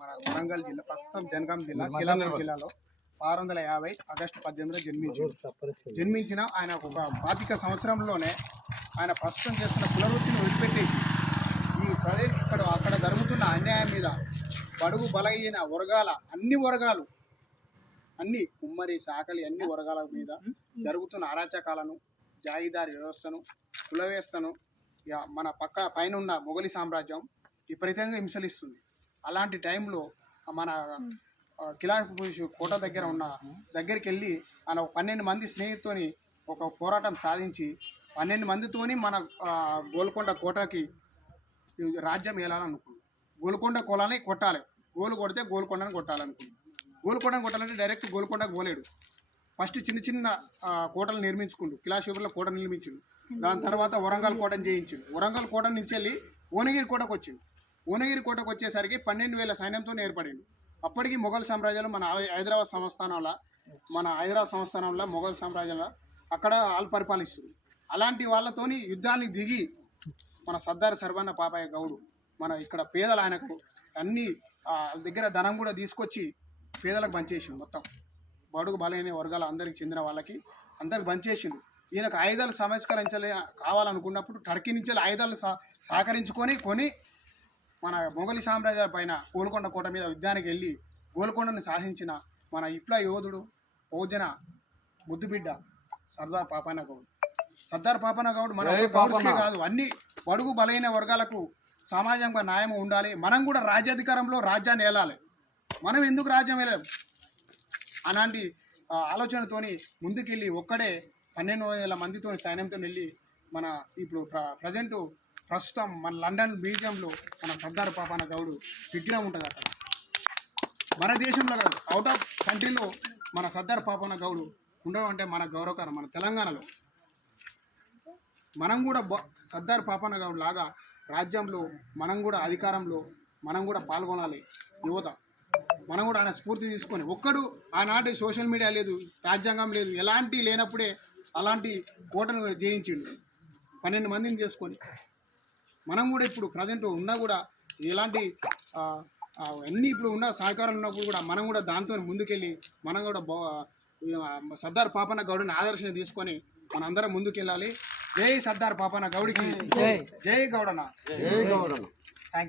మన వరంగల్ జిల్లా ప్రస్తుతం జనగాం జిల్లా కిలాపూర్ జిల్లాలో 650 ఆగస్టు 18 జన్మించిన ఆయన ఒక 25 సంవత్సరంలోనే ఆయన ప్రస్తుతం చేస్తున్న కులవృత్తిని వదిలిపెట్టేసి ఈ ప్రజలు అక్కడ జరుగుతున్న అన్యాయం మీద బడుగు బలహీన వర్గాల అన్ని వర్గాలు అన్ని ఉమ్మడి శాఖలు అన్ని వర్గాల మీద జరుగుతున్న అరాచకాలను జాగీదారి వ్యవస్థను కుల వ్యవస్థను మన పైన ఉన్న మొఘలి సామ్రాజ్యం విపరీతంగా హింసలిస్తుంది. అలాంటి టైంలో మన కిలాపూర్ కోట దగ్గరికి వెళ్ళి ఆయన 12 మంది స్నేహితుని ఒక పోరాటం సాధించి 12 మందితోని మన గోల్కొండ కోటకి రాజ్యం ఏలాలనుకుంది. గోల్కొండ కోలాని కొట్టాలి, గోలు కొడితే గోల్కొండని కొట్టాలనుకుంది. గోల్కొండని కొట్టాలంటే డైరెక్ట్ గోల్కొండకు పోలేడు. ఫస్ట్ చిన్న చిన్న కోటలు నిర్మించుకుండు. కిలాపూర్లో కోట నిర్మించిండు. దాని తర్వాత వరంగల్ కోటను చేయించిండు. వరంగల్ కోట నుంచి వెళ్ళి ఓనగిరి కోటకు వచ్చిండు. ఓనగిరి కోటకు వచ్చేసరికి 12,000 సైన్యంతో ఏర్పడింది. అప్పటికి మొఘల్ సామ్రాజ్యంలో మన హైదరాబాద్ సంస్థానంలో మొఘల్ సామ్రాజ్యంలో అక్కడ వాళ్ళు పరిపాలిస్తుంది. అలాంటి వాళ్ళతోని యుద్ధానికి దిగి మన సర్దార్ సర్వన్న పాపయ్య గౌడు మన ఇక్కడ పేదలు ఆయనకు అన్ని దగ్గర ధనం కూడా తీసుకొచ్చి పేదలకు పంచేసిండు. మొత్తం బడుగు బలైన వర్గాల అందరికి చెందిన వాళ్ళకి అందరికి పంచేసిండు. ఈయనకు ఆయుధాలు సంస్కరించాలి కావాలనుకున్నప్పుడు టర్కీ నుంచి ఆయుధాలు కొని మన మొఘలి సామ్రాజ్యాల పైన గోల్కొండ కోట మీద యుద్ధానికి వెళ్ళి గోల్కొండను శాసించిన మన విప్లవ యోధుడు బహుజన ముద్దుబిడ్డ సర్దార్ పాపన్న గౌడ్. సర్దార్ పాపన్న గౌడ్ మన గౌడ్స్కే కాదు, అన్ని బడుగు బలైన వర్గాలకు సామాజికంగా న్యాయం ఉండాలి. మనం కూడా రాజ్యాధికారంలో రాజ్యాన్ని ఏలాలి. మనం ఎందుకు రాజ్యం వెళ్ళాం అలాంటి ఆలోచనతోని ముందుకెళ్ళి ఒక్కడే 12,000 మందితో సైన్యంతో వెళ్ళి మన ఇప్పుడు ప్రస్తుతం మన లండన్ మ్యూజియంలో మన సర్దార్ పాపన్న గౌడు విగ్రహం ఉంటుంది. అక్కడ మన దేశంలో కాదు, అవుట్ ఆఫ్ కంట్రీలో మన సర్దార్ పాపన్న గౌడు ఉండడం అంటే మన గౌరవకరం. మన తెలంగాణలో మనం కూడా సర్దార్ పాపన్న గౌడు లాగా రాజ్యంలో మనం కూడా అధికారంలో మనం కూడా పాల్గొనాలి. యువత మనం కూడా ఆయన స్ఫూర్తి తీసుకొని ఒక్కడు ఆనాటి సోషల్ మీడియా లేదు, రాజ్యాంగం లేదు, ఎలాంటి లేనప్పుడే అలాంటి కోటను జయించిండు 12 మందిని చేసుకొని. మనం కూడా ఇప్పుడు ప్రజెంట్ ఉన్నా కూడా ఎలాంటి అన్నీ ఇప్పుడు ఉన్న సహకారాలు ఉన్నప్పుడు కూడా మనం కూడా దాంతో ముందుకెళ్ళి మనం కూడా సర్దార్ పాపన్న గౌడిని ఆదర్శంగా తీసుకొని మనందరం ముందుకెళ్ళాలి. జై సర్దార్ పాపన్న గౌడికి జై గౌడన్న. Thank you.